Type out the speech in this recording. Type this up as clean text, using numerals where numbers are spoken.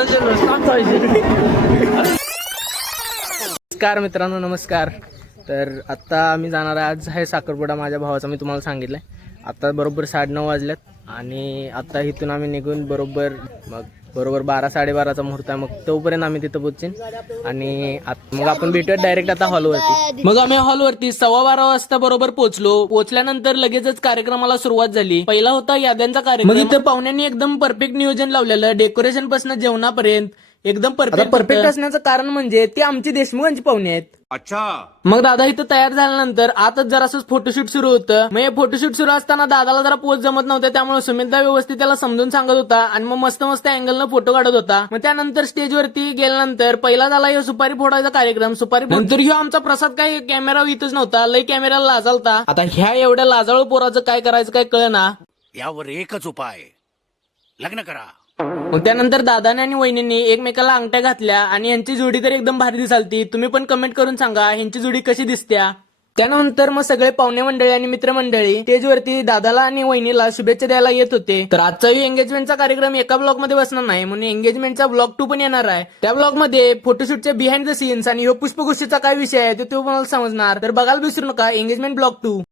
नमस्कार मित्रांनो, नमस्कार. तर आता आम्ही जाणार आहे. आज आहे साखरपुडा माझ्या भावाचा, मी तुम्हाला सांगितलंय. आता बरोबर 9:30 वाजल्यात आणि आता इथून आम्ही निघून बरोबर 12-12:30चा मुहूर्त आहे. मग तोपर्यंत आम्ही तिथं पोहोचीन आणि मग आपण भेटूयात डायरेक्ट आता हॉलवरती. मग आम्ही हॉलवरती 12:15 वाजता बरोबर पोहोचलो. पोहोचल्यानंतर लगेचच कार्यक्रमाला सुरुवात झाली. पहिला होता याद्यांचा कार्यक्रम. मग इथं पाहुण्यांनी एकदम परफेक्ट नियोजन लावलेलं, डेकोरेशन पासून जेवणापर्यंत एकदम परफेक्ट असण्याचं कारण म्हणजे ते आमची देशमुखांची पाहुणे आहेत. अच्छा. मग दादा इथं तयार झाल्यानंतर आताच जरासं फोटोशूट सुरू होतं. मग हे फोटोशूट सुरू असताना दादाला जरा पोच जमत नव्हते, त्यामुळे सुमितदा व्यवस्थित त्याला समजून सांगत होता आणि मग मस्त मस्त अँगलनं फोटो काढत होता. मग त्यानंतर स्टेजवरती गेल्यानंतर पहिला झाला हे सुपारी फोडायचा कार्यक्रम. सुपारी नंतर ह्यो आमचा प्रसाद काही कॅमेरा इथंच नव्हता, लई कॅमेराला लाजालता. आता ह्या एवढ्या लाजाळू पोराचं काय करायचं काय कळना. यावर एकच उपाय, लग्न करा. मग त्यानंतर दादाने आणि वहिनींनी एकमेकाला अंगठ्या घातल्या आणि यांची जोडी तर एकदम भारी दिसालती. तुम्ही पण कमेंट करून सांगा यांची जोडी कशी दिसत्या. त्यानंतर मग सगळे पाहुणे मंडळी आणि मित्रमंडळी स्टेजवरती दादाला आणि वहिनीला शुभेच्छा द्यायला येत होते. तर आजचाही एंगेजमेंटचा कार्यक्रम एका ब्लॉग मध्ये बसणार नाही, म्हणून एंगेजमेंटचा ब्लॉग 2 पण येणार आहे. त्या ब्लॉग मध्ये फोटोशूटच्या बिहाइंड द सीन्स आणि पुष्पगुच्छेचा काय विषय आहे ते तुम्हाला समजणार. तर बघायला विसरू नका एंगेजमेंट ब्लॉग 2.